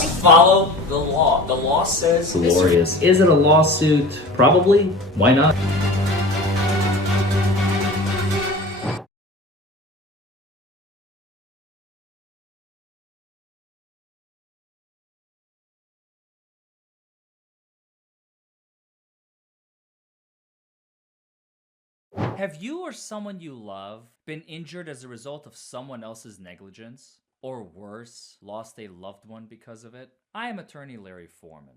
must follow the law. The law says... Glorious. Is it a lawsuit? Probably. Why not? Have you or someone you love been injured as a result of someone else's negligence? Or worse, lost a loved one because of it? I am attorney Larry Forman,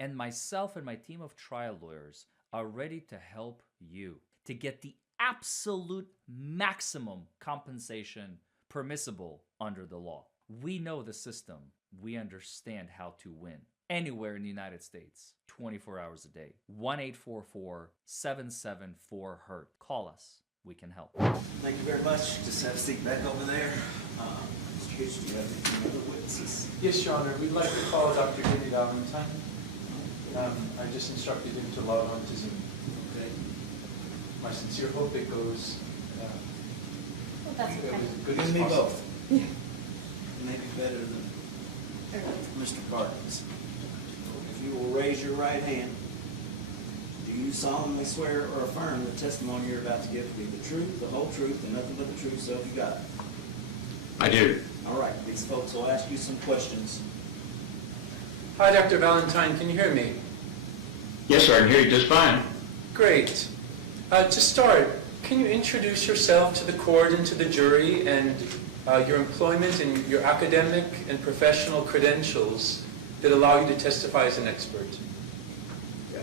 and myself and my team of trial lawyers are ready to help you to get the absolute maximum compensation permissible under the law. We know the system. We understand how to win. Anywhere in the United States, 24 hours a day. 1-844-774-HURT. Call us. We can help. Thank you very much. Just have a seat back over there. Mr. Hughes, do you have any other witnesses? Yes, Your Honor. We'd like to call Dr. Jimmy Valentine. I just instructed him to log on to Zoom. Okay. My sincere hope it goes Well, that's okay. as good Give as me possible. both. Maybe better than Mr. Barnes. If you will raise your right hand, do you solemnly swear or affirm the testimony you're about to give to be the truth, the whole truth, and nothing but the truth, so help you God? I do. All right, these folks will ask you some questions. Hi, Dr. Valentine. Can you hear me? Yes, sir, I can hear you just fine. Great. To start, can you introduce yourself to the court and to the jury and your employment and your academic and professional credentials that allow you to testify as an expert?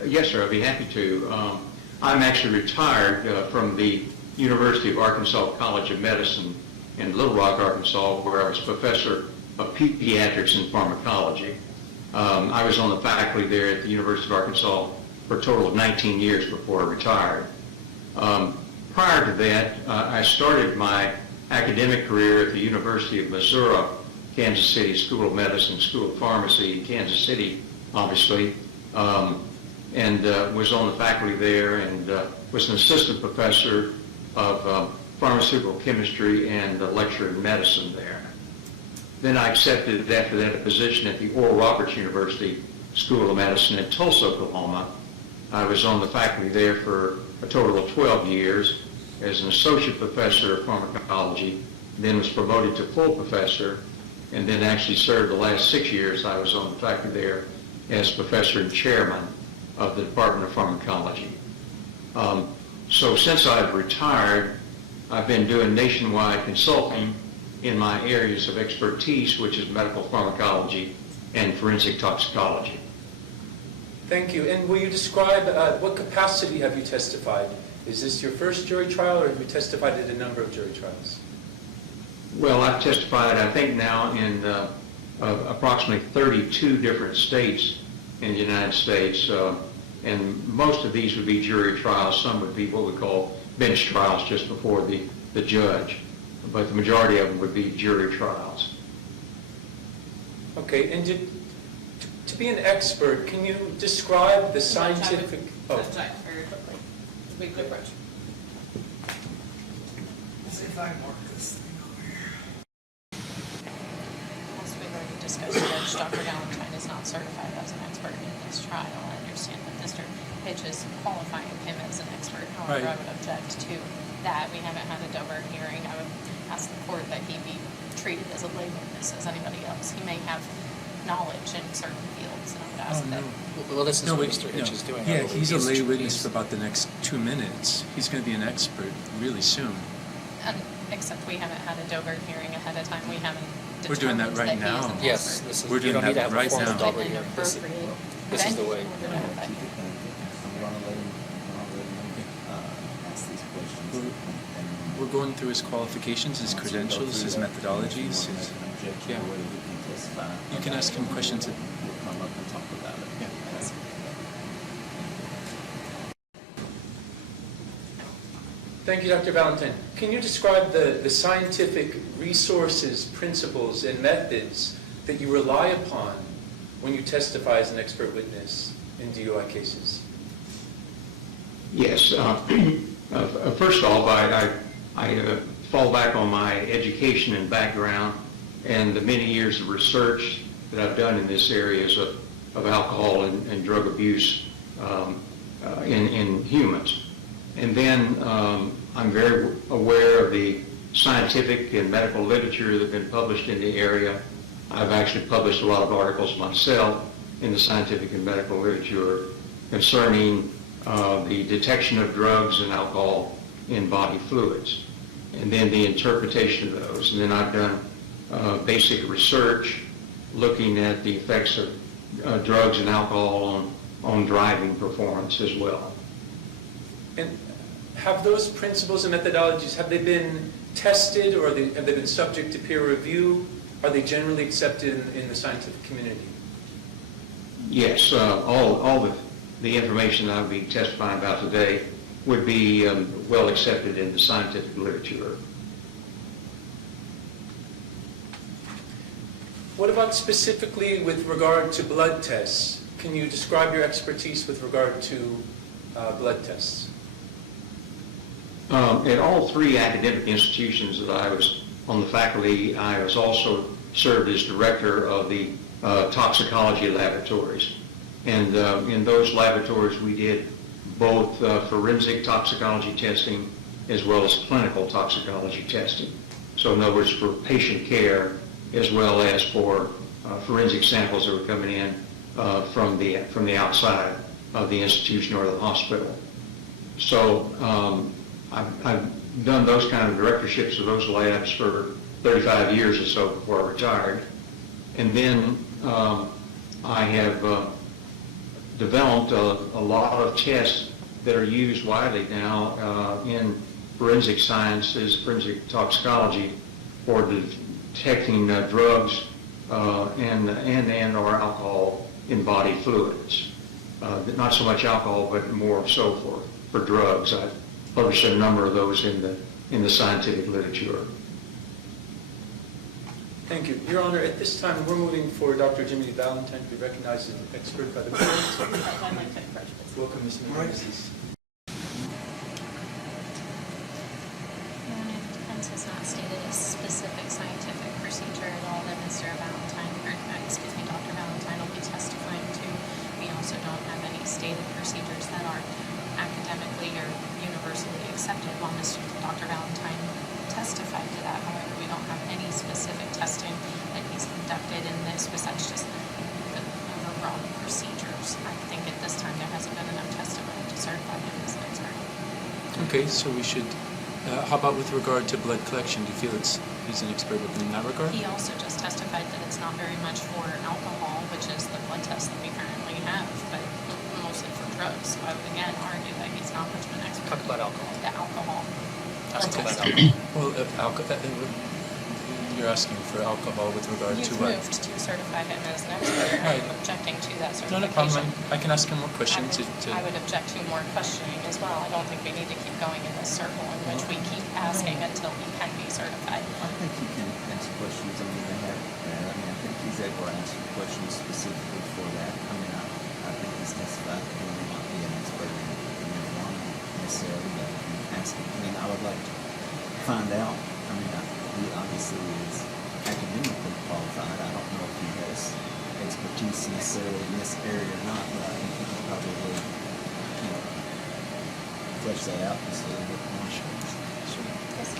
Yes, sir, I'd be happy to. I'm actually retired from the University of Arkansas College of Medicine in Little Rock, Arkansas, where I was professor of pediatrics and pharmacology. I was on the faculty there at the University of Arkansas for a total of 19 years before I retired. Prior to that, I started my academic career at the University of Missouri, Kansas City School of Medicine, School of Pharmacy in Kansas City, obviously, and was on the faculty there and was an assistant professor of pharmaceutical chemistry and a lecturer in medicine there. Then I accepted after that a position at the Oral Roberts University School of Medicine in Tulsa, Oklahoma. I was on the faculty there for a total of 12 years as an associate professor of pharmacology, then was promoted to full professor, and then actually served the last 6 years I was on the faculty there as professor and chairman of the Department of Pharmacology. So since I've retired, I've been doing nationwide consulting in my areas of expertise, which is medical pharmacology and forensic toxicology. Thank you. And will you describe what capacity have you testified? Is this your first jury trial, or have you testified at a number of jury trials? Well, I've testified, I think now, in approximately 32 different states in the United States, and most of these would be jury trials. Some would be what we call bench trials just before the judge, but the majority of them would be jury trials. Okay, and to be an expert, can you describe the scientific... Very quickly. Be quick, Rich. Let's see if I can work this thing over here. As we've already discussed, Judge, Dr. Valentine is not certified as an expert in this trial. I understand that Mr. Pitch is qualifying him as an expert. However, Right. I would object to that. We haven't had a Dover hearing. I would ask the court that he be treated as a lay witness as anybody else. He may have knowledge in certain fields, and I would ask that. Well, this is what Mr. Hitch is doing. Yeah, he's a lay witness he's- for about the next 2 minutes. He's going to be an expert really soon. Except we haven't had a Dover hearing ahead of time. We haven't We're doing that determined right he is now. an Yes, expert. this is, We're you doing don't need to that have a right formal now. Dover And hearing. This is appropriate. the way. Okay. I'm gonna let him ask these questions. We're going through his qualifications, his credentials, his methodologies. Yeah. You can ask him questions. We'll come up and talk about it. Yeah. Thank you, Dr. Valentine. Can you describe the scientific resources, principles, and methods that you rely upon when you testify as an expert witness in DUI cases? Yes. First off, I fall back on my education and background and the many years of research that I've done in this area of alcohol and drug abuse in humans. And then I'm very aware of the scientific and medical literature that have been published in the area. I've actually published a lot of articles myself in the scientific and medical literature concerning the detection of drugs and alcohol in body fluids, and then the interpretation of those. And then I've done basic research looking at the effects of drugs and alcohol on driving performance as well. And have those principles and methodologies, have they been tested, or have they been subject to peer review? Are they generally accepted in the scientific community? Yes, all the information I'll be testifying about today would be well accepted in the scientific literature. What about specifically with regard to blood tests? Can you describe your expertise with regard to blood tests? At all three academic institutions that I was on the faculty, I was also served as director of the toxicology laboratories. And in those laboratories, we did both forensic toxicology testing as well as clinical toxicology testing. So in other words, for patient care as well as for forensic samples that were coming in from the outside of the institution or the hospital. So I've done those kind of directorships of those labs for 35 years or so before I retired. And then I have developed a lot of tests that are used widely now in forensic sciences, forensic toxicology, for detecting drugs and or alcohol in body fluids. Not so much alcohol, but more so for drugs. I've published a number of those in the scientific literature. Thank you. Your Honor, at this time, we're moving for Dr. Jimmy Valentine to be recognized as an expert by the court. I'd like to approach this. Welcome, Mr. Morales. The defense has not stated a specific scientific procedure at all that Mr. Valentine, or Dr. Valentine will be testifying to. We also don't have any stated procedures that are academically or universally accepted while Dr. Valentine testified to that. However, we don't have any specific testing that he's conducted in this, besides just the overall procedures. I think at this time there hasn't been enough testimony to certify him as an expert. Okay, so we should, how about with regard to blood collection? Do you feel he's an expert in that regard? He also just testified that it's not very much for alcohol, which is the blood test that we currently have, but mostly for drugs. So I would again argue that he's not much of an expert. Talk about alcohol. The alcohol. Talk blood about test. alcohol. Well, you're asking for alcohol with regard You've to what? moved to certify him as an expert. Right. I'm objecting to that No, certification. no problem. I can ask him more questions. I would object to more questioning as well. I don't think we need to keep going in this circle in which we keep asking until he can be certified. I think you can ask questions on your behalf. I mean, I think he's able to answer questions specifically for that. I mean, I think he's testified that he may not be an expert in marijuana necessarily, but I can ask him. I mean, I would like to find out. I mean, he obviously is academically qualified. I don't know if he has expertise necessarily in this area or not, but I think he can probably, flesh that out just a little bit more. Yes.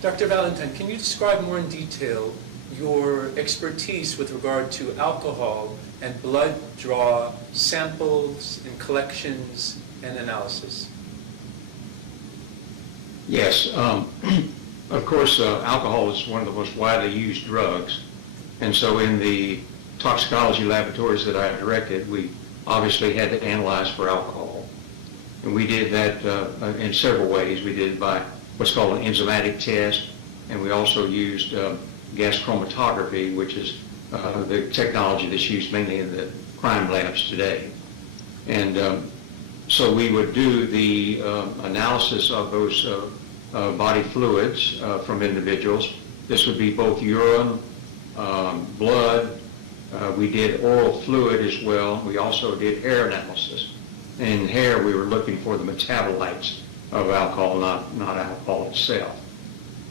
Dr. Valentine, can you describe more in detail your expertise with regard to alcohol and blood draw samples and collections and analysis? Yes. Of course, alcohol is one of the most widely used drugs. And so in the toxicology laboratories that I directed, we obviously had to analyze for alcohol. And we did that in several ways. We did it by what's called an enzymatic test, and we also used gas chromatography, which is the technology that's used mainly in the crime labs today. And so we would do the analysis of those body fluids from individuals. This would be both urine, blood. We did oral fluid as well. We also did hair analysis. In hair, we were looking for the metabolites of alcohol, not alcohol itself.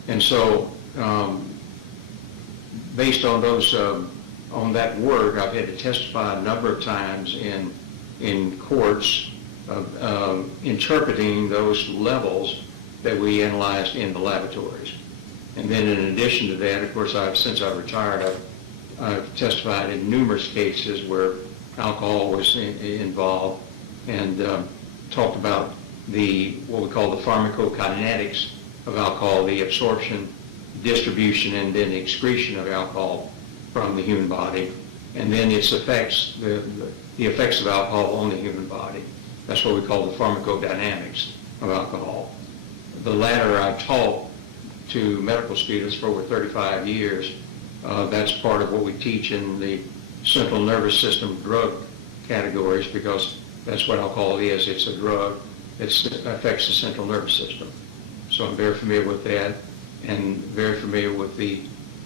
And so, based on those, on that work, I've had to testify a number of times in courts interpreting those levels that we analyzed in the laboratories. And then in addition to that, of course, since I've retired, I've testified in numerous cases where alcohol was involved and talked about what we call the pharmacokinetics of alcohol, the absorption, distribution, and then excretion of alcohol from the human body, and then its effects, the effects of alcohol on the human body. That's what we call the pharmacodynamics of alcohol. The latter I taught to medical students for over 35 years. That's part of what we teach in the central nervous system drug categories, because that's what alcohol is. It's a drug that affects the central nervous system. So I'm very familiar with that, and very familiar with the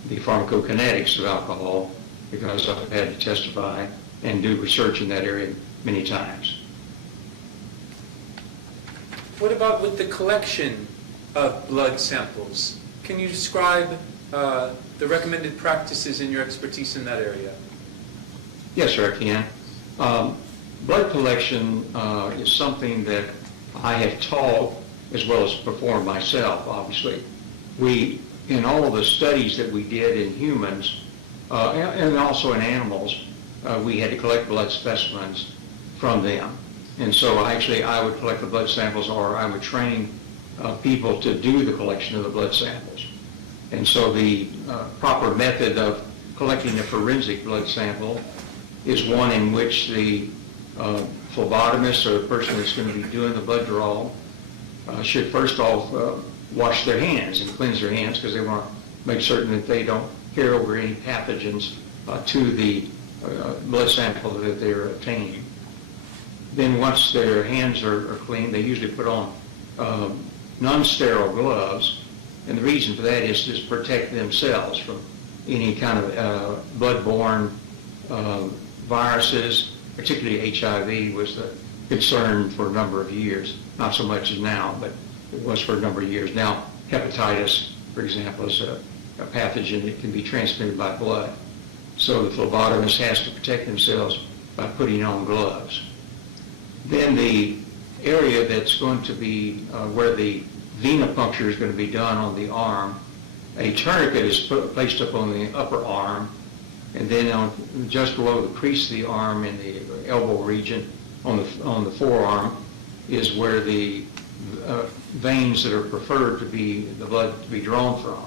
pharmacokinetics of alcohol, because I've had to testify and do research in that area many times. What about with the collection of blood samples? Can you describe the recommended practices in your expertise in that area? Yes, sir, I can. Blood collection is something that I have taught as well as performed myself, obviously. In all of the studies that we did in humans, and also in animals, we had to collect blood specimens from them. And so actually I would collect the blood samples, or I would train people to do the collection of the blood samples. And so the proper method of collecting a forensic blood sample is one in which the phlebotomist, or the person that's going to be doing the blood draw, should first off wash their hands and cleanse their hands, because they want to make certain that they don't carry over any pathogens to the blood sample that they're obtaining. Then once their hands are clean, they usually put on non-sterile gloves, and the reason for that is to protect themselves from any kind of blood-borne viruses. Particularly HIV was the concern for a number of years, not so much as now, but it was for a number of years. Now, hepatitis, for example, is a pathogen that can be transmitted by blood. So the phlebotomist has to protect themselves by putting on gloves. Then the area that's going to be where the venipuncture is going to be done on the arm, a tourniquet is placed up on the upper arm, and then just below the crease of the arm in the elbow region on the forearm is where the veins that are preferred to be the blood to be drawn from.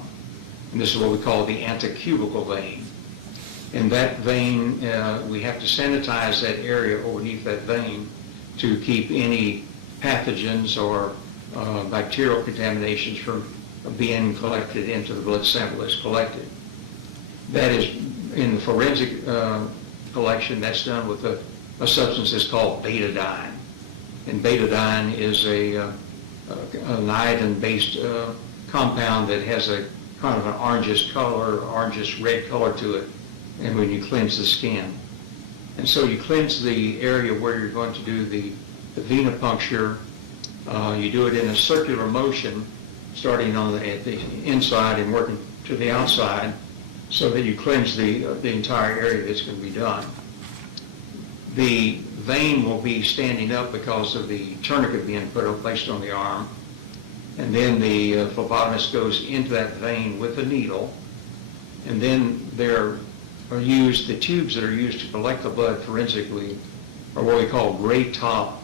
And this is what we call the antecubical vein. And that vein, we have to sanitize that area underneath that vein to keep any pathogens or bacterial contaminations from being collected into the blood sample that's collected. That is, in the forensic collection, that's done with a substance that's called betadine. And betadine is an iodine-based compound that has a kind of an orangish color, orangish red color to it, and when you cleanse the skin. And so you cleanse the area where you're going to do the venipuncture. You do it in a circular motion, starting at the inside and working to the outside, so that you cleanse the entire area that's going to be done. The vein will be standing up because of the tourniquet being placed on the arm, and then the phlebotomist goes into that vein with a needle, and then there are used, the tubes that are used to collect the blood forensically are what we call gray top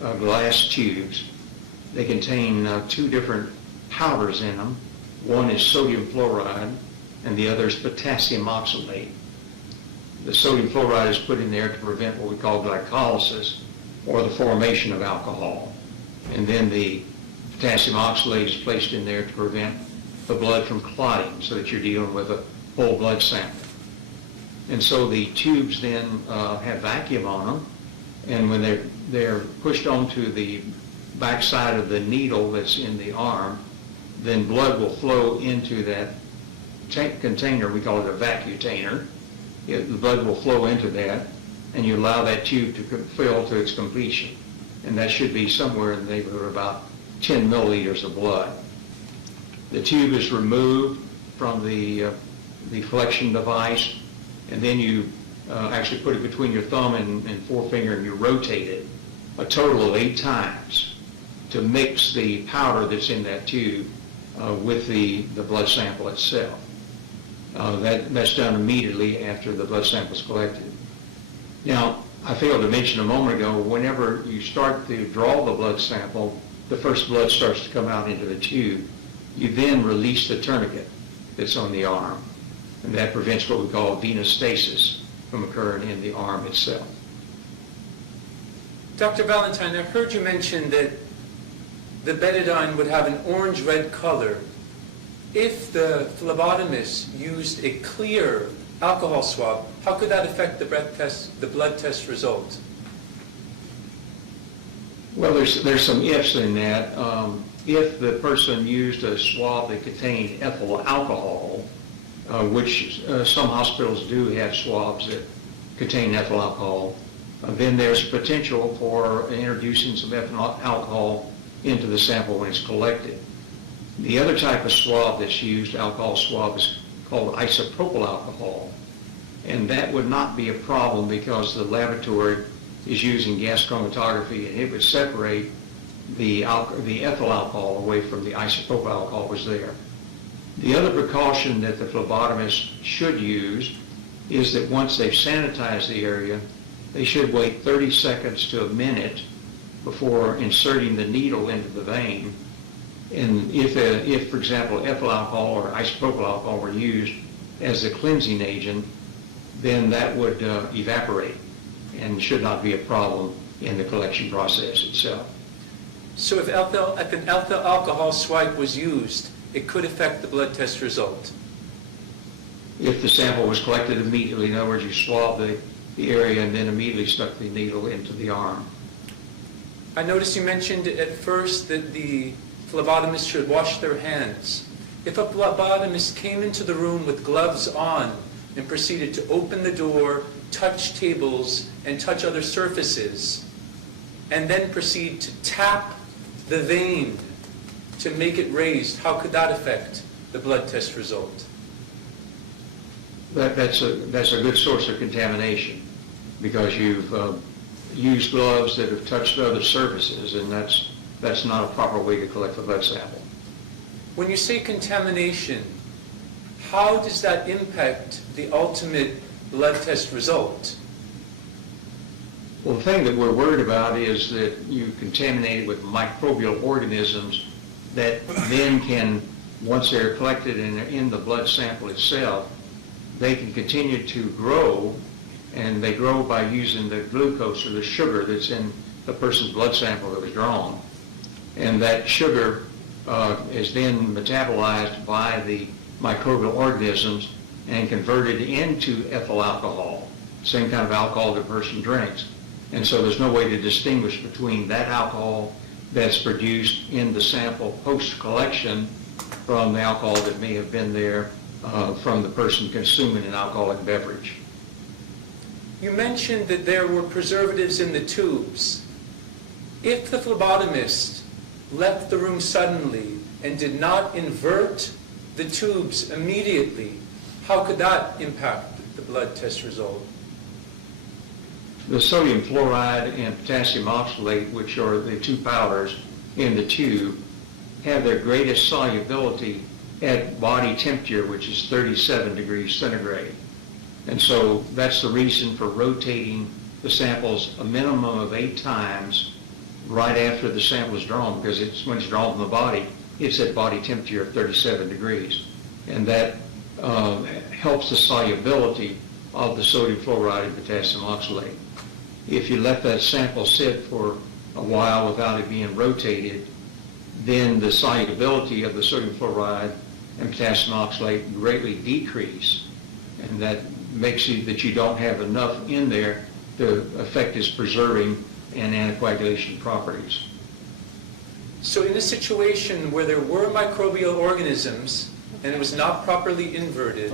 glass tubes. They contain two different powders in them. One is sodium fluoride, and the other is potassium oxalate. The sodium fluoride is put in there to prevent what we call glycolysis, or the formation of alcohol. And then the potassium oxalate is placed in there to prevent the blood from clotting, so that you're dealing with a whole blood sample. And so the tubes then have vacuum on them, and when they're pushed onto the backside of the needle that's in the arm, then blood will flow into that container, we call it a vacutainer. The blood will flow into that, and you allow that tube to fill to its completion. And that should be somewhere in the neighborhood of about 10 milliliters of blood. The tube is removed from the collection device, and then you actually put it between your thumb and forefinger, and you rotate it a total of 8 times to mix the powder that's in that tube with the blood sample itself. That's done immediately after the blood sample is collected. Now, I failed to mention a moment ago, whenever you start to draw the blood sample, the first blood starts to come out into the tube. You then release the tourniquet that's on the arm, and that prevents what we call venous stasis from occurring in the arm itself. Dr. Valentine, I heard you mention that the betadine would have an orange-red color. If the phlebotomist used a clear alcohol swab, how could that affect the blood test result? Well, there's some ifs in that. If the person used a swab that contained ethyl alcohol, which some hospitals do have swabs that contain ethyl alcohol, then there's potential for introducing some ethyl alcohol into the sample when it's collected. The other type of swab that's used, alcohol swab, is called isopropyl alcohol. And that would not be a problem because the laboratory is using gas chromatography, and it would separate the ethyl alcohol away from the isopropyl alcohol was there. The other precaution that the phlebotomist should use is that once they've sanitized the area, they should wait 30 seconds to a minute before inserting the needle into the vein. And if for example, ethyl alcohol or isopropyl alcohol were used as a cleansing agent, then that would evaporate and should not be a problem in the collection process itself. So if an ethyl alcohol swipe was used, it could affect the blood test result? If the sample was collected immediately, in other words, you swab the area and then immediately stuck the needle into the arm. I noticed you mentioned at first that the phlebotomist should wash their hands. If a phlebotomist came into the room with gloves on and proceeded to open the door, touch tables, and touch other surfaces, and then proceed to tap the vein to make it raised, how could that affect the blood test result? That's a good source of contamination because you've used gloves that have touched other surfaces, and that's not a proper way to collect the blood sample. When you say contamination, how does that impact the ultimate blood test result? Well, the thing that we're worried about is that you contaminate it with microbial organisms that then can, once they're collected and they're in the blood sample itself, they can continue to grow, and they grow by using the glucose or the sugar that's in the person's blood sample that was drawn. And that sugar is then metabolized by the microbial organisms and converted into ethyl alcohol, same kind of alcohol the person drinks. And so there's no way to distinguish between that alcohol that's produced in the sample post-collection from the alcohol that may have been there from the person consuming an alcoholic beverage. You mentioned that there were preservatives in the tubes. If the phlebotomist left the room suddenly and did not invert the tubes immediately, how could that impact the blood test result? The sodium fluoride and potassium oxalate, which are the two powders in the tube, have their greatest solubility at body temperature, which is 37 degrees centigrade. And so that's the reason for rotating the samples a minimum of 8 times right after the sample is drawn, because when it's drawn from the body, it's at body temperature of 37 degrees. And that helps the solubility of the sodium fluoride and potassium oxalate. If you let that sample sit for a while without it being rotated, then the solubility of the sodium fluoride and potassium oxalate greatly decrease, and that makes it that you don't have enough in there to affect its preserving and anticoagulation properties. So in a situation where there were microbial organisms and it was not properly inverted,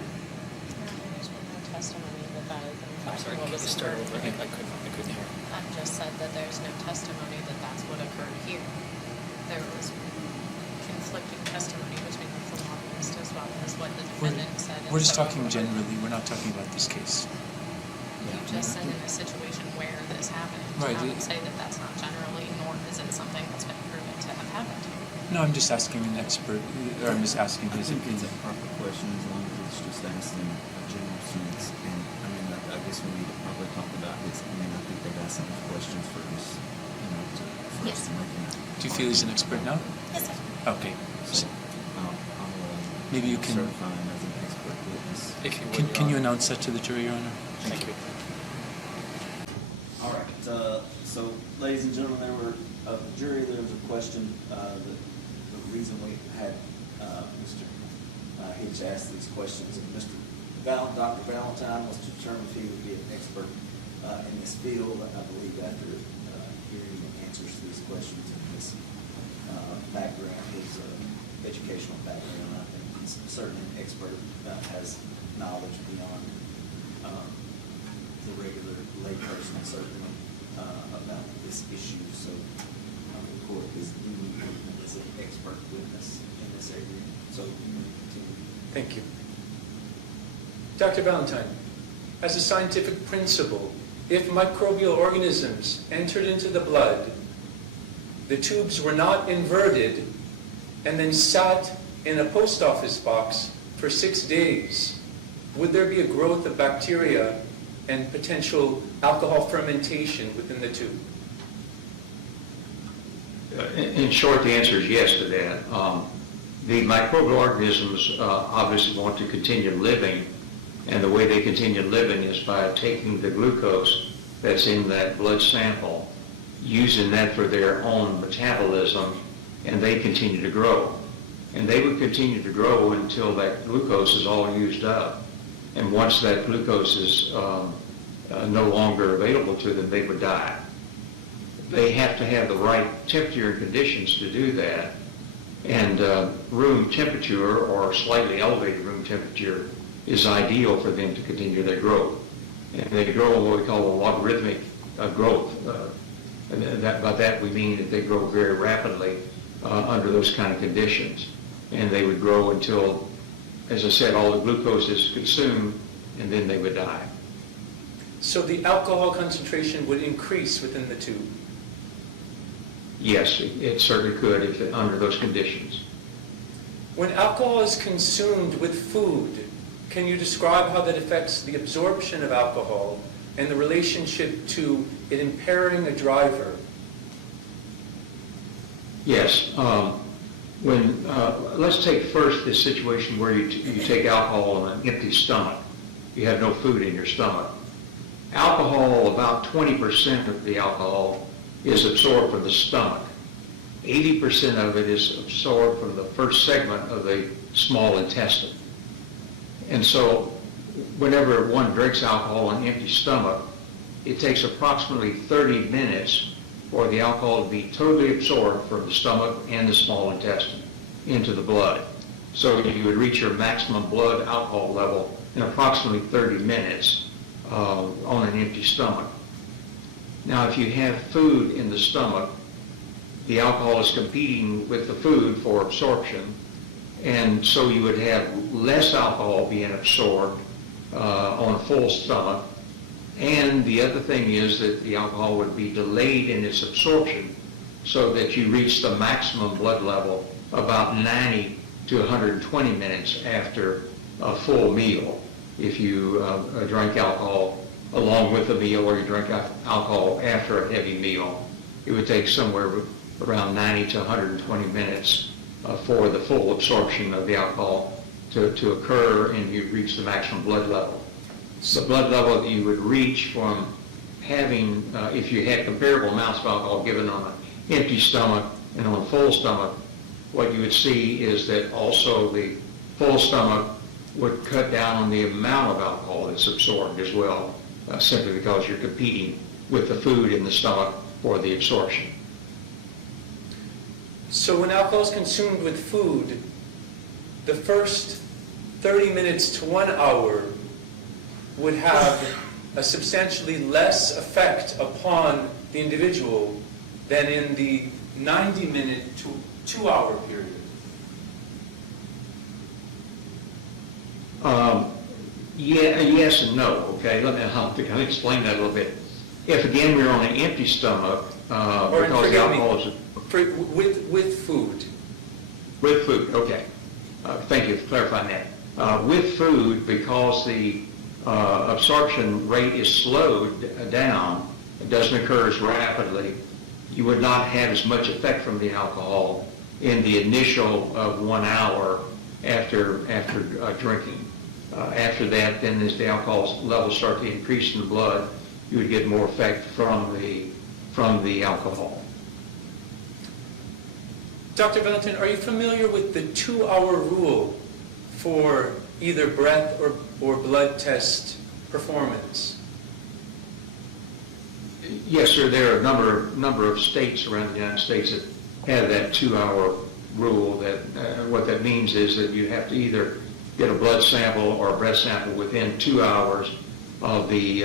There's been no testimony that that is in I'm fact sorry, what can you was start occurred. over? I couldn't hear. I've just said that there's no testimony that that's what occurred here. There was conflicting testimony between the phlebotomist as well as what the defendant said. in We're just several talking other- generally, we're not talking about this case. You just said in a situation where this happened. Right, I would it- say that that's not generally, nor is it something that's been proven to have happened. No, I'm just asking an expert, or I'm just asking I his think it's opinion. a proper question as long as it's just asked in a general sense. And I mean, I guess we need to probably talk about this. I mean, I think they've asked enough questions for us, for us Yes. to make an. Do you feel he's an expert now? Yes, sir. Okay. So I'll Maybe you can- certify him as an expert witness. If you would, Can you Your Honor. announce that to the jury, Your Honor? Thank you. All right, so ladies and gentlemen, there were, of the jury, there was a question, the reason we had, Mr. Hitch ask these questions, and Dr. Valentine was to determine if he would be an expert, in this field. I believe after, hearing the answers to these questions and his, background, his, educational background, I think he's certainly an expert, has knowledge beyond, the regular layperson certainly, about this issue, so, the court is deeming him as an expert witness in this area, so you may continue. thank you. Dr. Valentine, as a scientific principle, if microbial organisms entered into the blood, the tubes were not inverted, and then sat in a post office box for 6 days, would there be a growth of bacteria and potential alcohol fermentation within the tube? In short, the answer is yes to that. The microbial organisms obviously want to continue living, and the way they continue living is by taking the glucose that's in that blood sample, using that for their own metabolism, and they continue to grow. And they would continue to grow until that glucose is all used up. And once that glucose is no longer available to them, they would die. They have to have the right temperature and conditions to do that. And room temperature or slightly elevated room temperature is ideal for them to continue their growth. And they grow in what we call a logarithmic growth. And by that we mean that they grow very rapidly under those kind of conditions. And they would grow until, as I said, all the glucose is consumed, and then they would die. So the alcohol concentration would increase within the tube? Yes, it certainly could if under those conditions. When alcohol is consumed with food, can you describe how that affects the absorption of alcohol and the relationship to it impairing a driver? Yes. Let's take first this situation where you take alcohol on an empty stomach. You have no food in your stomach. Alcohol, about 20% of the alcohol is absorbed from the stomach. 80% of it is absorbed from the first segment of the small intestine. And so whenever one drinks alcohol on an empty stomach, it takes approximately 30 minutes for the alcohol to be totally absorbed from the stomach and the small intestine into the blood. So you would reach your maximum blood alcohol level in approximately 30 minutes on an empty stomach. Now, if you have food in the stomach, the alcohol is competing with the food for absorption, and so you would have less alcohol being absorbed on a full stomach. And the other thing is that the alcohol would be delayed in its absorption so that you reach the maximum blood level about 90 to 120 minutes after a full meal. If you drink alcohol along with a meal or you drink alcohol after a heavy meal, it would take somewhere around 90 to 120 minutes for the full absorption of the alcohol to occur and you reach the maximum blood level. The blood level that you would reach from having, if you had comparable amounts of alcohol given on an empty stomach and on a full stomach, what you would see is that also the full stomach would cut down on the amount of alcohol that's absorbed as well, simply because you're competing with the food in the stomach for the absorption. So when alcohol is consumed with food, the first 30 minutes to 1 hour would have a substantially less effect upon the individual than in the 90-minute to 2-hour period. Yes and no, okay? Let me explain that a little bit. If, again, we're on an empty stomach, Or because the alcohol is... With food. With food, okay. Thank you for clarifying that. With food, because the absorption rate is slowed down, it doesn't occur as rapidly, you would not have as much effect from the alcohol in the initial 1 hour after drinking. After that, then as the alcohol levels start to increase in the blood, you would get more effect from the alcohol. Dr. Valentin, are you familiar with the 2-hour rule for either breath or blood test performance? Yes, sir. There are a number of states around the United States that have that 2-hour rule. That what that means is that you have to either get a blood sample or a breath sample within 2 hours of the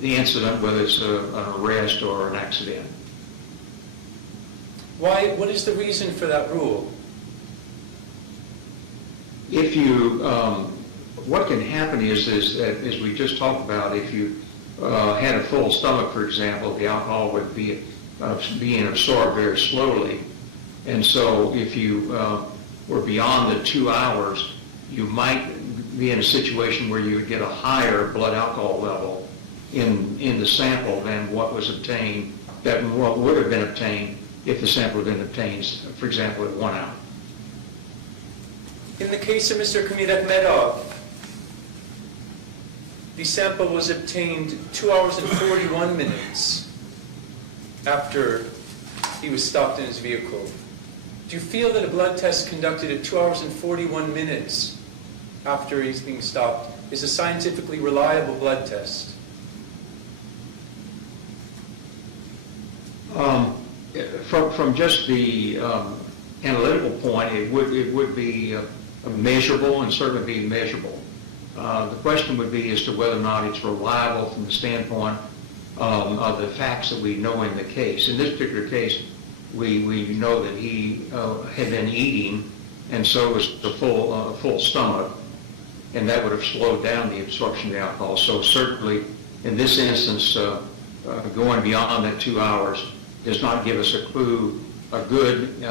incident, whether it's an arrest or an accident. Why? What is the reason for that rule? If you, what can happen is that, as we just talked about, if you had a full stomach, for example, the alcohol would be being absorbed very slowly. And so if you were beyond the 2 hours, you might be in a situation where you would get a higher blood alcohol level in the sample than what was obtained, that what would have been obtained if the sample had been obtained, for example, at 1 hour. In the case of Mr. Khmedov, the sample was obtained 2 hours and 41 minutes after he was stopped in his vehicle. Do you feel that a blood test conducted at 2 hours and 41 minutes after he's being stopped is a scientifically reliable blood test? From just the analytical point, it would be measurable and certainly be measurable. The question would be as to whether or not it's reliable from the standpoint of the facts that we know in the case. In this particular case, we know that he had been eating, and so was a full stomach, and that would have slowed down the absorption of the alcohol. So certainly, in this instance, going beyond that 2 hours does not give us a clue, a good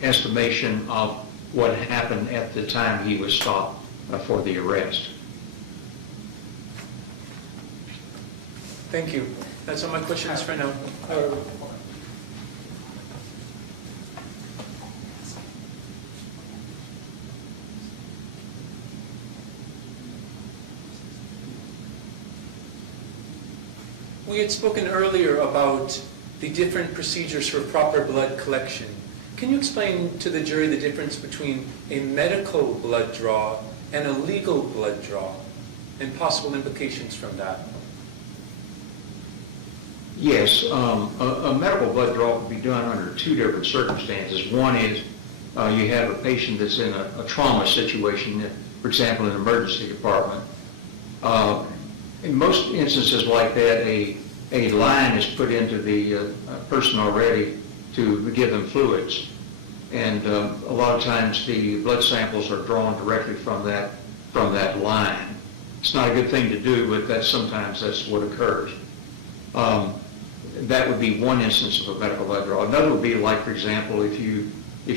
estimation of what happened at the time he was stopped for the arrest. Thank you. That's all my questions for now. We had spoken earlier about the different procedures for proper blood collection. Can you explain to the jury the difference between a medical blood draw and a legal blood draw and possible implications from that? Yes, a medical blood draw can be done under two different circumstances. One is you have a patient that's in a trauma situation, for example, in an emergency department. In most instances like that, a line is put into the person already to give them fluids. And a lot of times the blood samples are drawn directly from that line. It's not a good thing to do, but sometimes that's what occurs. That would be one instance of a medical blood draw. Another would be like, for example, if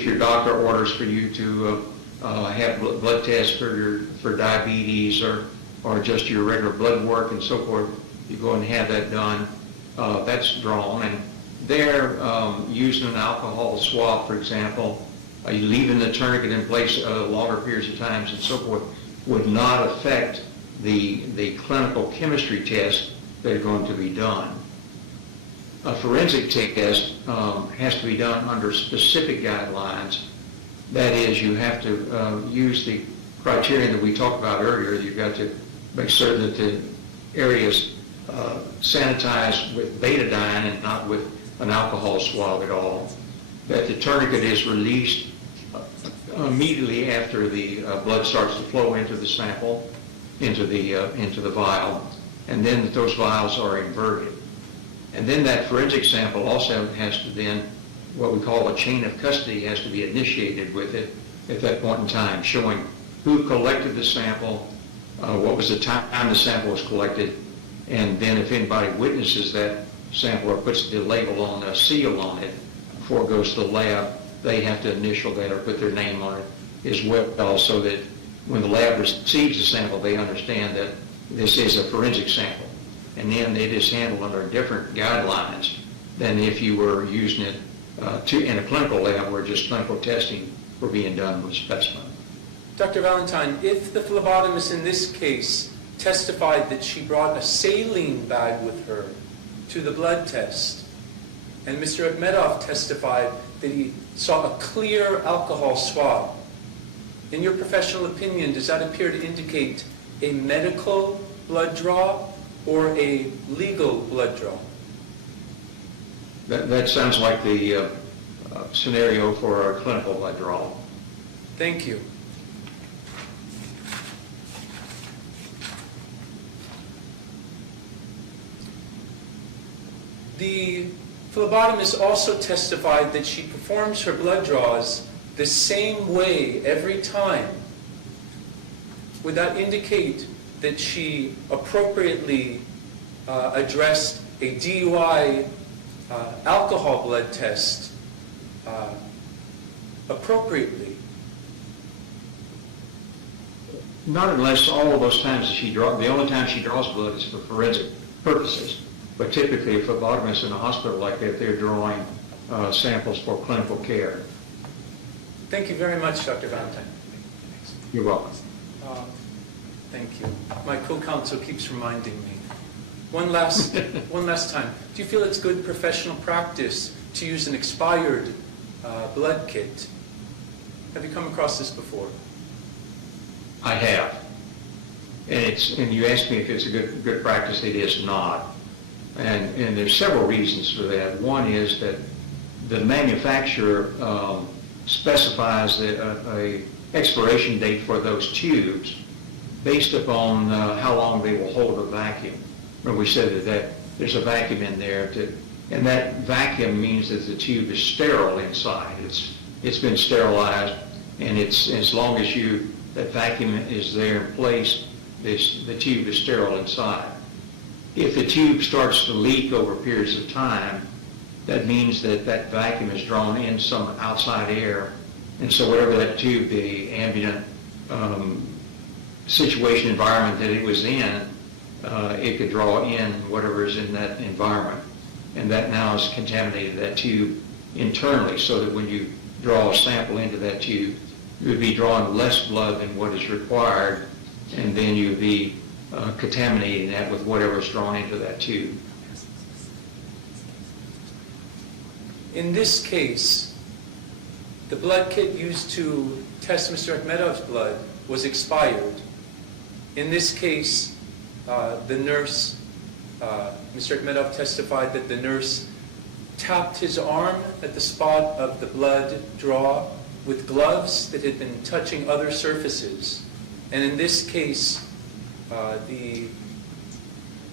your doctor orders for you to have blood tests for diabetes or just your regular blood work and so forth, you go and have that done. That's drawn, and they're using an alcohol swab, for example, leaving the tourniquet in place longer periods of times and so forth would not affect the clinical chemistry tests that are going to be done. A forensic test has to be done under specific guidelines. That is, you have to use the criteria that we talked about earlier. You've got to make certain that the area is sanitized with betadine and not with an alcohol swab at all. that the tourniquet is released immediately after the blood starts to flow into the sample, into the vial, and then that those vials are inverted. And then that forensic sample also has to then, what we call a chain of custody, has to be initiated with it at that point in time, showing who collected the sample, what was the time the sample was collected, and then if anybody witnesses that sample or puts the label on, a seal on it, before it goes to the lab, they have to initial that or put their name on it as well, so that when the lab receives the sample, they understand that this is a forensic sample. And then it is handled under different guidelines than if you were using it in a clinical lab where just clinical testing were being done with specimen. Dr. Valentine, if the phlebotomist in this case testified that she brought a saline bag with her to the blood test, and Mr. Akhmedov testified that he saw a clear alcohol swab, in your professional opinion, does that appear to indicate a medical blood draw or a legal blood draw? That sounds like the scenario for a clinical blood draw. Thank you. The phlebotomist also testified that she performs her blood draws the same way every time. Would that indicate that she appropriately addressed a DUI alcohol blood test appropriately? Not unless all of those times that she draws, the only time she draws blood is for forensic purposes. But typically, a phlebotomist in a hospital like that, they're drawing samples for clinical care. Thank you very much, Dr. Valentine. You're welcome. Thank you. My co-counsel keeps reminding me. One last time. Do you feel it's good professional practice to use an expired blood kit? Have you come across this before? I have. And you asked me if it's a good practice. It is not. And there's several reasons for that. One is that the manufacturer specifies a expiration date for those tubes based upon how long they will hold a vacuum. Remember we said that there's a vacuum in there, and that vacuum means that the tube is sterile inside. It's been sterilized, and it's as long as that vacuum is there in place, the tube is sterile inside. If the tube starts to leak over periods of time, that means that vacuum is drawn in some outside air, and so whatever that tube, the ambient situation, environment that it was in, it could draw in whatever is in that environment. And that now has contaminated that tube internally, so that when you draw a sample into that tube, you would be drawing less blood than what is required, and then you'd be contaminating that with whatever is drawn into that tube. In this case, the blood kit used to test Mr. Akhmedov's blood was expired. In this case, the nurse, Mr. Akhmedov testified that the nurse tapped his arm at the spot of the blood draw with gloves that had been touching other surfaces. And in this case, the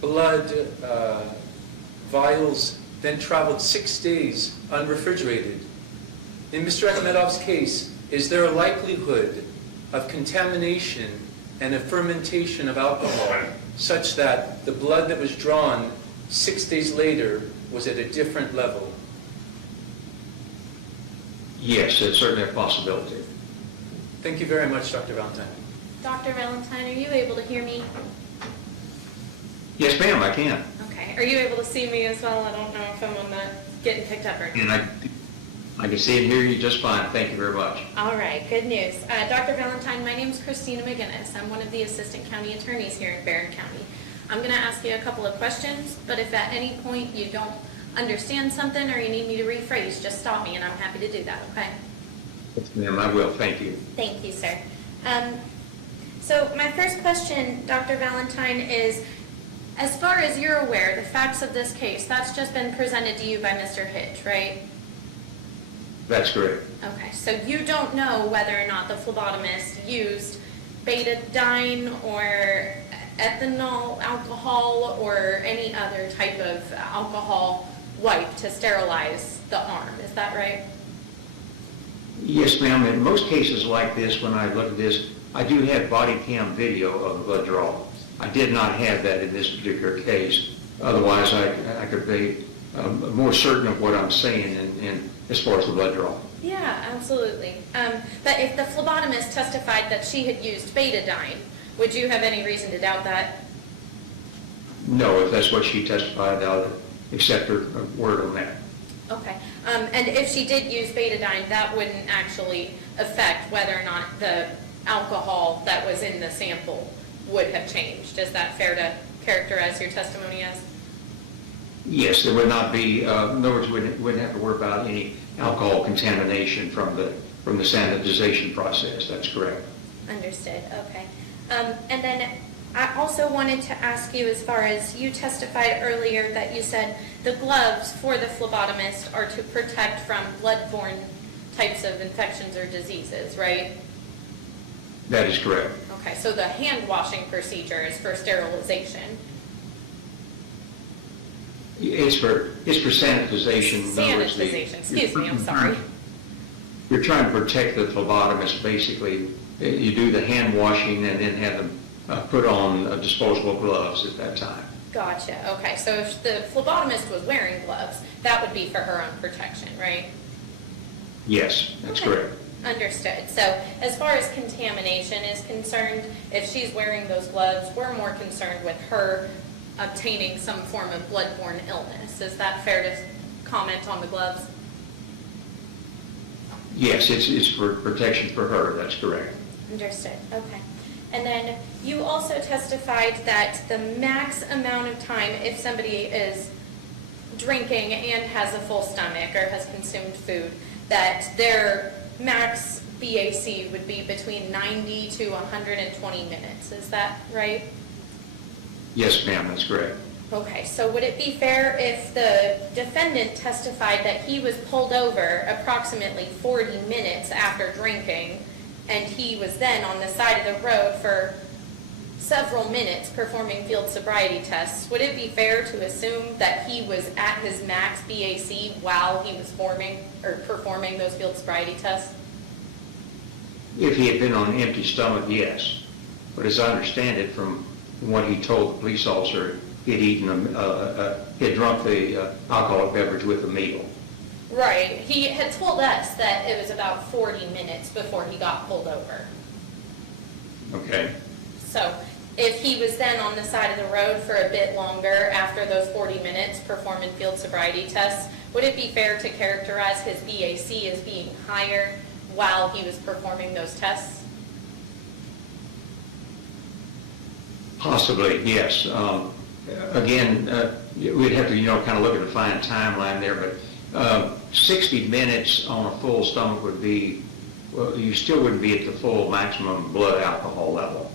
blood vials then traveled 6 days unrefrigerated. In Mr. Akhmedov's case, is there a likelihood of contamination and a fermentation of alcohol such that the blood that was drawn 6 days later was at a different level? Yes, it's certainly a possibility. Thank you very much, Dr. Valentine. Dr. Valentine, are you able to hear me? Yes, ma'am, I can. Okay. Are you able to see me as well? I don't know if I'm on that getting picked up or not. And I can see and hear you just fine. Thank you very much. All right, good news. Dr. Valentine, my name is Christina McGinnis. I'm one of the assistant county attorneys here in Barron County. I'm going to ask you a couple of questions, but if at any point you don't understand something or you need me to rephrase, just stop me and I'm happy to do that, okay? Yes, ma'am, I will. Thank you. Thank you, sir. So my first question, Dr. Valentine, is as far as you're aware, the facts of this case, that's just been presented to you by Mr. Hitch, right? That's correct. Okay, so you don't know whether or not the phlebotomist used betadine or ethanol alcohol or any other type of alcohol wipe to sterilize the arm. Is that right? Yes, ma'am. In most cases like this, when I look at this, I do have body cam video of the blood draw. I did not have that in this particular case. Otherwise, I could be more certain of what I'm saying in as far as the blood draw. Yeah, absolutely. But if the phlebotomist testified that she had used betadine, would you have any reason to doubt that? No, if that's what she testified, I'll accept her word on that. Okay. And if she did use betadine, that wouldn't actually affect whether or not the alcohol that was in the sample would have changed. Is that fair to characterize your testimony as? Yes, there would not be, in other words, we wouldn't have to worry about any alcohol contamination from the sanitization process. That's correct. Understood. Okay. And then I also wanted to ask you, as far as you testified earlier that you said the gloves for the phlebotomist are to protect from bloodborne types of infections or diseases, right? That is correct. Okay, so the hand washing procedure is for sterilization. It's for sanitization. In other words, Sanitization, excuse me, I'm sorry. You're trying to protect the phlebotomist, basically. You do the hand washing and then have them put on disposable gloves at that time. Gotcha, okay, so if the phlebotomist was wearing gloves, that would be for her own protection, right? Yes, that's Okay. correct. Understood. So as far as contamination is concerned, if she's wearing those gloves, we're more concerned with her obtaining some form of bloodborne illness. Is that fair to comment on the gloves? Yes, it's for protection for her. That's correct. Understood. Okay. And then you also testified that the max amount of time, if somebody is drinking and has a full stomach or has consumed food, that their max BAC would be between 90 to 120 minutes. Is that right? Yes, ma'am, that's correct. Okay, so would it be fair if the defendant testified that he was pulled over approximately 40 minutes after drinking, and he was then on the side of the road for several minutes performing field sobriety tests? Would it be fair to assume that he was at his max BAC while he was performing those field sobriety tests? If he had been on an empty stomach, yes. But as I understand it from what he told the police officer, he had drunk the alcoholic beverage with a meal. Right. He had told us that it was about 40 minutes before he got pulled over. Okay. So if he was then on the side of the road for a bit longer after those 40 minutes performing field sobriety tests, would it be fair to characterize his BAC as being higher while he was performing those tests? Possibly, yes. Again, we'd have to, kind of look at a fine timeline there, but 60 minutes on a full stomach would be, well, you still wouldn't be at the full maximum blood alcohol level.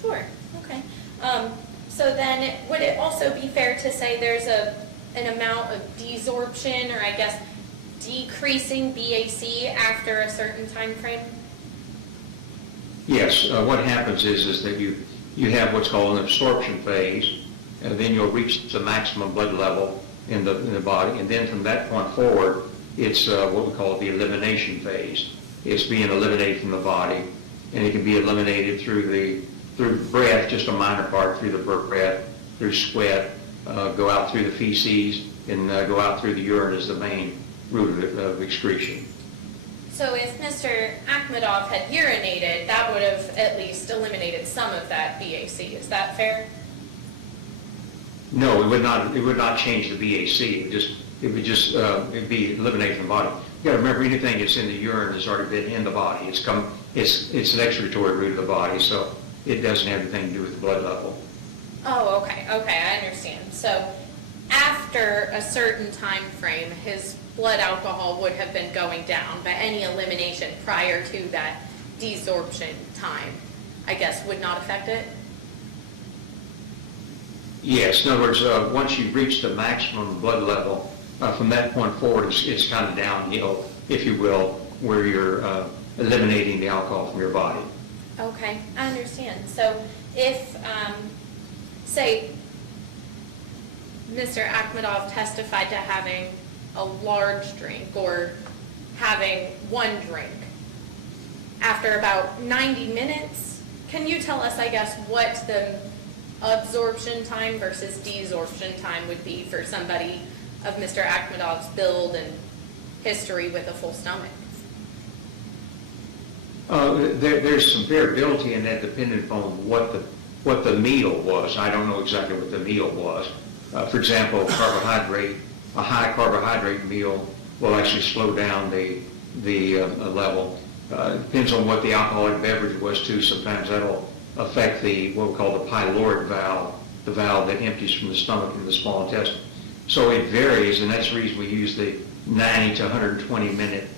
Sure. Okay. So then would it also be fair to say there's an amount of desorption, or I guess decreasing BAC after a certain time frame? Yes, what happens is that you have what's called an absorption phase, and then you'll reach the maximum blood level in the body, and then from that point forward, it's what we call the elimination phase. It's being eliminated from the body, and it can be eliminated through breath, just a minor part, through the breath, through sweat, go out through the feces, and go out through the urine as the main route of excretion. So if Mr. Akhmedov had urinated, that would have at least eliminated some of that BAC. Is that fair? No, it would not change the BAC. It'd be eliminated from the body. You got to remember, anything that's in the urine has already been in the body. It's an excretory route of the body, so it doesn't have anything to do with the blood level. Oh, okay, I understand. So after a certain time frame, his blood alcohol would have been going down, but any elimination prior to that desorption time, I guess, would not affect it? Yes, in other words, once you reach the maximum blood level, from that point forward, it's kind of downhill. if you will, where you're eliminating the alcohol from your body. Okay, I understand. So if, say, Mr. Akhmedov testified to having a large drink or having one drink, after about 90 minutes, can you tell us, I guess, what the absorption time versus desorption time would be for somebody of Mr. Akhmedov's build and history with a full stomach? There's some variability in that depending upon what the meal was. I don't know exactly what the meal was. For example, a high carbohydrate meal will actually slow down the level. Depends on what the alcoholic beverage was too. Sometimes that'll affect what we call the pyloric valve, the valve that empties from the stomach into the small intestine. So it varies, and that's the reason we use the 90 to 120 minute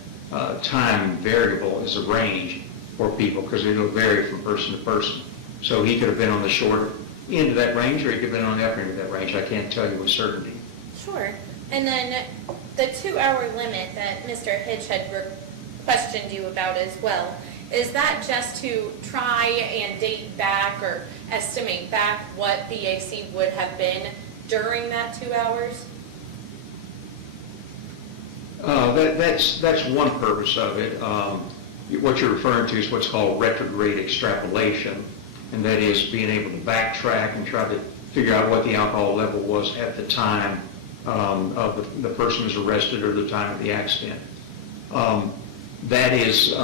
time variable as a range for people, because it'll vary from person to person. So he could have been on the shorter end of that range, or he could have been on the upper end of that range. I can't tell you with certainty. Sure. And then the 2-hour limit that Mr. Hitch had questioned you about as well, is that just to try and date back or estimate back what BAC would have been during that 2 hours? That's one purpose of it. What you're referring to is what's called retrograde extrapolation, and that is being able to backtrack and try to figure out what the alcohol level was at the time of the person was arrested or the time of the accident. That is,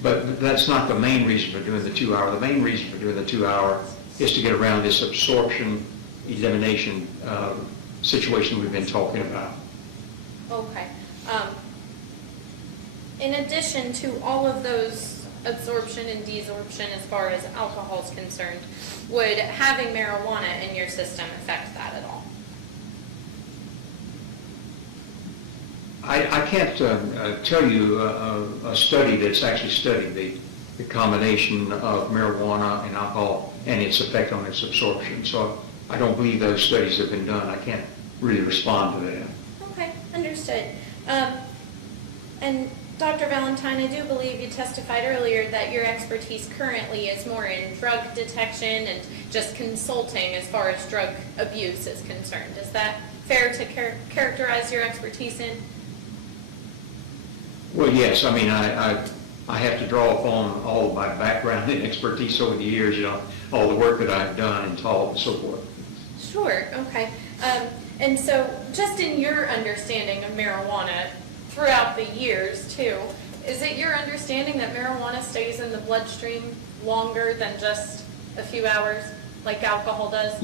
but that's not the main reason for doing the 2 hour. The main reason for doing the 2 hour is to get around this absorption elimination situation we've been talking about. Okay. In addition to all of those absorption and desorption as far as alcohol is concerned, would having marijuana in your system affect that at all? I can't tell you a study that's actually studied the combination of marijuana and alcohol and its effect on its absorption. So I don't believe those studies have been done. I can't really respond to that. Okay, understood. And Dr. Valentine, I do believe you testified earlier that your expertise currently is more in drug detection and just consulting as far as drug abuse is concerned. Is that fair to characterize your expertise in? Well, yes. I mean, I have to draw upon all of my background and expertise over the years, all the work that I've done and taught and so forth. Sure, okay. And so just in your understanding of marijuana throughout the years too, is it your understanding that marijuana stays in the bloodstream longer than just a few hours like alcohol does?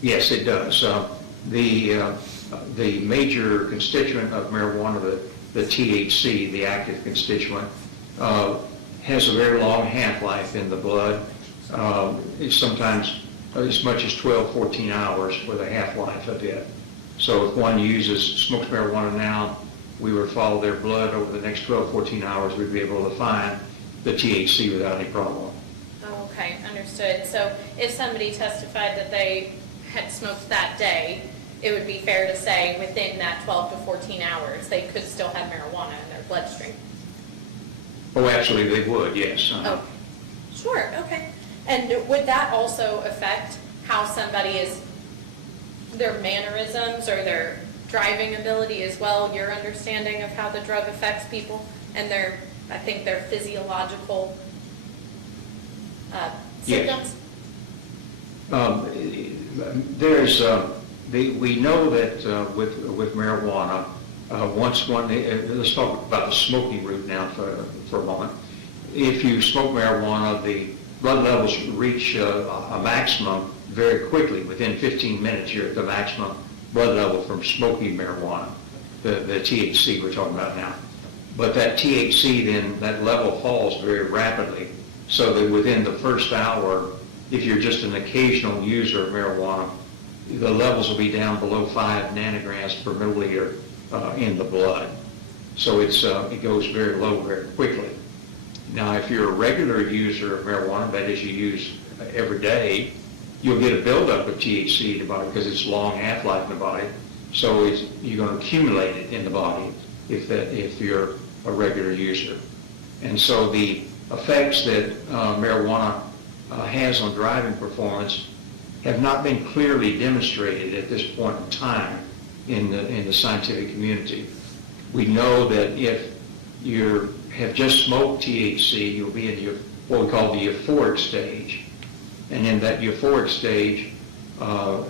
Yes, it does. The major constituent of marijuana, the THC, the active constituent, has a very long half-life in the blood. It's sometimes as much as 12, 14 hours with a half-life of it. So if one smokes marijuana now, we were to follow their blood over the next 12, 14 hours, we'd be able to find the THC without any problem. Oh, okay, understood. So if somebody testified that they had smoked that day, it would be fair to say within that 12 to 14 hours, they could still have marijuana in their bloodstream. Oh, absolutely, they would, yes. Oh, sure, okay. And would that also affect how somebody is, their mannerisms or their driving ability as well, your understanding of how the drug affects people and their physiological symptoms? Yes. We know that with marijuana, let's talk about the smoking route now for a moment. If you smoke marijuana, the blood levels reach a maximum very quickly. Within 15 minutes, you're at the maximum blood level from smoking marijuana, the THC we're talking about now. But that THC then, that level falls very rapidly, so that within the first hour, if you're just an occasional user of marijuana, the levels will be down below 5 nanograms per milliliter in the blood. So it goes very low very quickly. Now, if you're a regular user of marijuana, that is, you use every day, you'll get a buildup of THC in the body because it's long half-life in the body. So you're going to accumulate it in the body. if you're a regular user. And so the effects that marijuana has on driving performance have not been clearly demonstrated at this point in time in the scientific community. We know that if you have just smoked THC, you'll be in what we call the euphoric stage. And in that euphoric stage,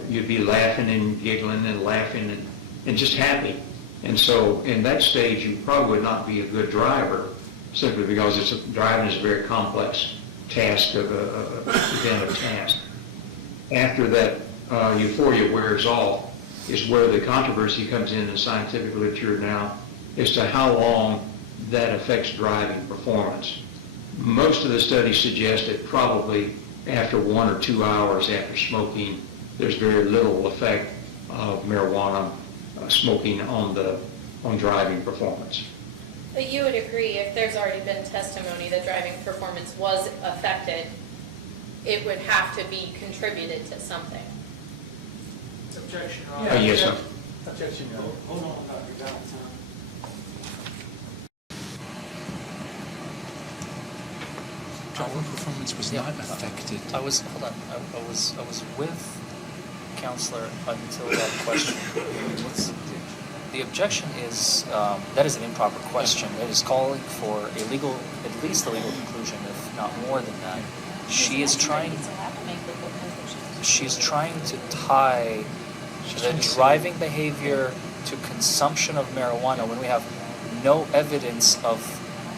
you'd be laughing and giggling and laughing and just happy. And so in that stage, you probably would not be a good driver, simply because driving is a very complex task event of task. After that euphoria wears off is where the controversy comes in the scientific literature now as to how long that affects driving performance. Most of the studies suggest that probably after 1 or 2 hours after smoking, there's very little effect of marijuana smoking on driving performance. But you would agree, if there's already been testimony that driving performance was affected, it would have to be contributed to something. Objection. Yes, sir. Objection. Hold on, Dr. Valentine. Driving performance was not affected. I was, hold on, I was with counselor until that question. What's the objection? The objection is, that is an improper question. It is calling for a legal, at least a legal conclusion, if not more than that. She is trying to tie the driving behavior to consumption of marijuana when we have no evidence of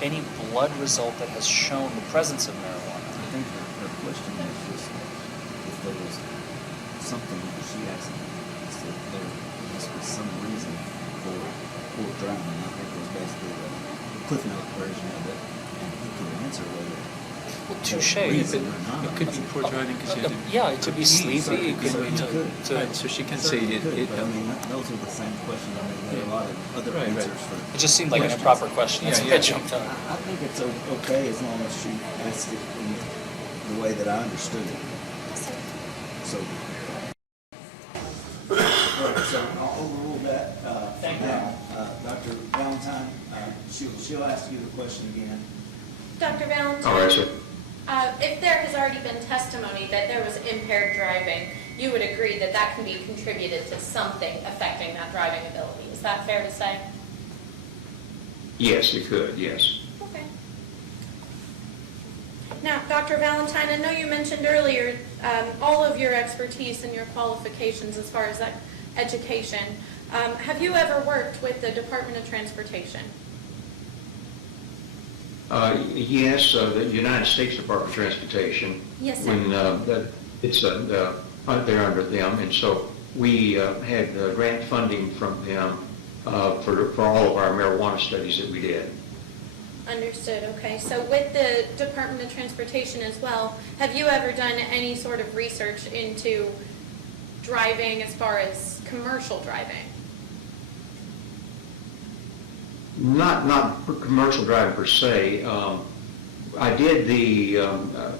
any blood result that has shown the presence of marijuana. I think her question is just if there was something that she asked, is that there must be some reason for poor driving. I think it was basically the Cliff Note version of it, and he could answer whether Well, touche. reason or not. It could be poor driving because you didn't. Yeah, it could be sleepy. It could be Right, so she can say it. But I mean, those are the same questions. I mean, there are a lot of other Right, right. answers for. It just seemed like an improper question. That's why I jumped on. I think it's okay as long as she asked it in the way that I understood it. So. Right, so I'll overrule that. Thank you. Now, Dr. Valentine, she'll ask you the question again. Dr. Valentine? All right, sir. If there has already been testimony that there was impaired driving, you would agree that that can be contributed to something affecting that driving ability. Is that fair to say? Yes, it could, yes. Okay. Now, Dr. Valentine, I know you mentioned earlier all of your expertise and your qualifications as far as that education. Have you ever worked with the Department of Transportation? Yes, the United States Department of Transportation. Yes, sir. When they're under them, and so we had grant funding from them for all of our marijuana studies that we did. Understood, okay. So with the Department of Transportation as well, have you ever done any sort of research into driving as far as commercial driving? Not commercial driving per se. I did the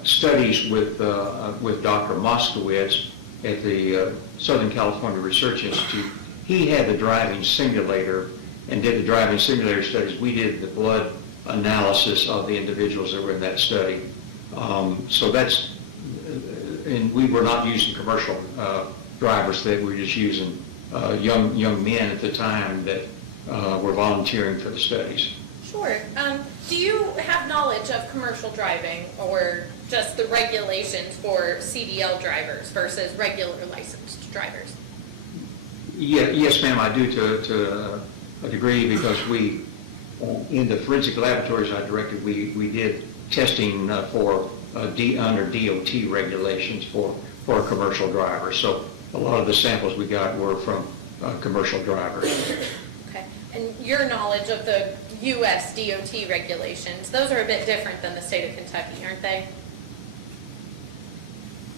studies with Dr. Moskowitz at the Southern California Research Institute. He had the driving simulator and did the driving simulator studies. We did the blood analysis of the individuals that were in that study. So that's, and we were not using commercial drivers, that we were just using young men at the time that were volunteering for the studies. Sure. Do you have knowledge of commercial driving or just the regulations for CDL drivers versus regular licensed drivers? Yes, ma'am, I do to a degree, because we, in the forensic laboratories I directed, we did testing for under DOT regulations for commercial drivers. So a lot of the samples we got were from commercial drivers. Okay. And your knowledge of the U.S. DOT regulations, those are a bit different than the state of Kentucky, aren't they?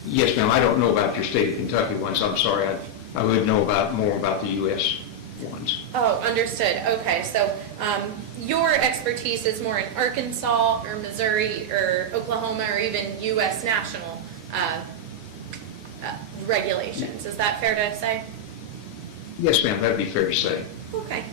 Yes, ma'am, I don't know about your state of Kentucky ones. I'm sorry, I would know more about the U.S. ones. Oh, understood. Okay, so your expertise is more in Arkansas or Missouri or Oklahoma or even U.S. national regulations. Is that fair to say? Yes, ma'am, that'd be fair to say. Okay.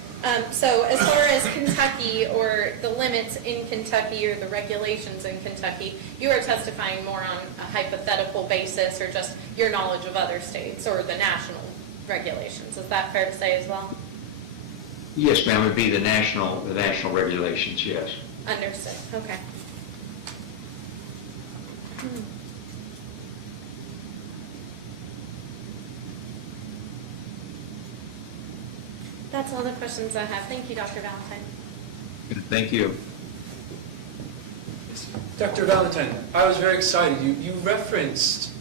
So as far as Kentucky or the limits in Kentucky or the regulations in Kentucky, you are testifying more on a hypothetical basis or just your knowledge of other states or the national regulations. Is that fair to say as well? Yes, ma'am, it would be the national regulations, yes. Understood. Okay. That's all the questions I have. Thank you, Dr. Valentine. Thank you. Dr. Valentine, I was very excited. You referenced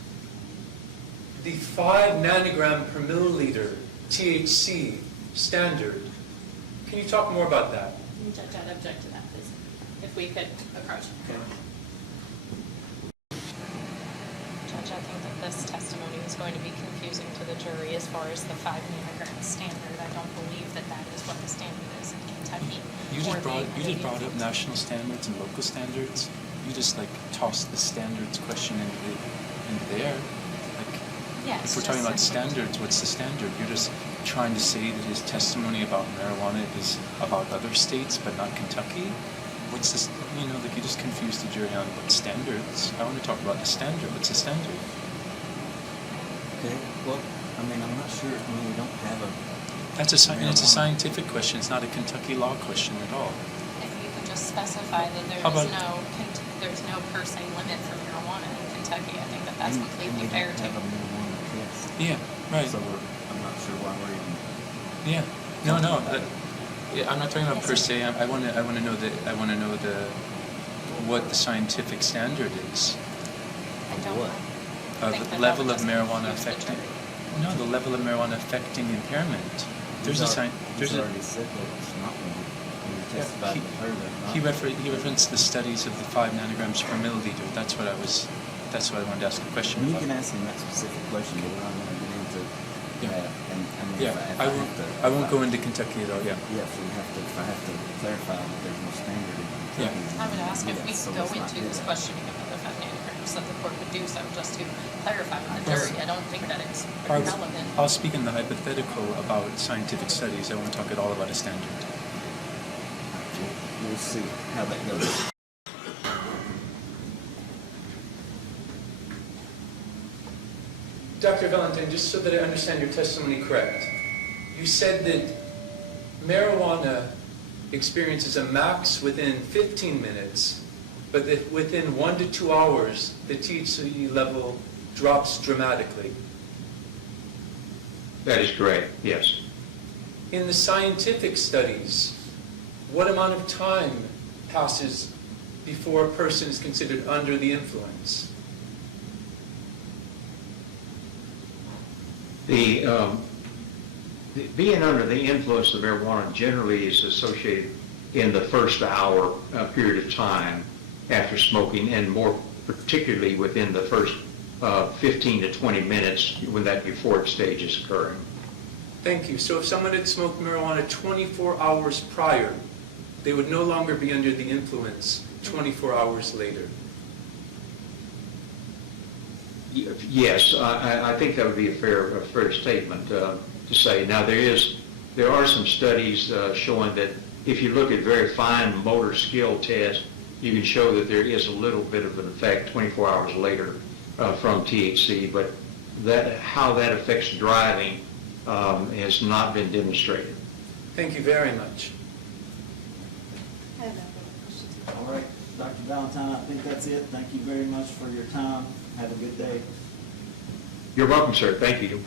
the 5 nanogram per milliliter THC standard. Can you talk more about that? Judge, I'd object to that, please. If we could approach. Judge, I think that this testimony is going to be confusing to the jury as far as the 5 nanogram standard. I don't believe that that is what the standard is in Kentucky. You just brought up national standards and local standards. You just like tossed the standards question into there. Like, Yes, if we're talking about just simply- standards, what's the standard? You're just trying to say that his testimony about marijuana is about other states but not Kentucky? What's this? You know, like you just confused the jury on what standards. I want to talk about the standard. What's the standard? Okay, well, I mean, I'm not sure, I mean, we don't have a... It's a scientific question. It's not a Kentucky law question at all. If you could just specify that How about- there's no per se limit for marijuana in Kentucky, I think that that's completely fair We too. don't have a marijuana test. Yeah, right. So I'm not sure why we're even... Yeah. No. Yeah, I'm not talking about per se. I want to know what the scientific standard is. I don't What? think The that level would of just marijuana confuse the affecting. jury. No, the level of marijuana affecting impairment. There's a sign. He's already said that it's not when you testified with her that He referenced the studies of the 5 nanograms per milliliter. That's what I wanted to ask a question You about. can ask him that specific question, but we're not going to get into Yeah. that. And I mean, Yeah, I won't go into Kentucky at all. Yeah. Yeah, if I have to clarify that there's no standard in Yeah. Kentucky. I would ask if we so could go let's not into do this that. questioning about the 5 nanograms, that the court would do so just to clarify with the jury. I don't think that it's relevant. I'll speak in the hypothetical about scientific studies. I won't talk at all about a standard. We'll see how that goes. Dr. Valentine, just so that I understand your testimony correct, you said that marijuana experiences a max within 15 minutes, but that within 1 to 2 hours, the THC level drops dramatically. That is correct, yes. In the scientific studies, what amount of time passes before a person is considered under the influence? Being under the influence of marijuana generally is associated in the first hour period of time after smoking, and more particularly within the first 15 to 20 minutes when that euphoric stage is occurring. Thank you. So if someone had smoked marijuana 24 hours prior, they would no longer be under the influence 24 hours later. Yes, I think that would be a fair statement to say. Now there are some studies showing that if you look at very fine motor skill tests, you can show that there is a little bit of an effect 24 hours later from THC, but how that affects driving has not been demonstrated. Thank you very much. I have no further questions. All right, Dr. Valentine, I think that's it. Thank you very much for your time. Have a good day. You're welcome, sir. Thank you.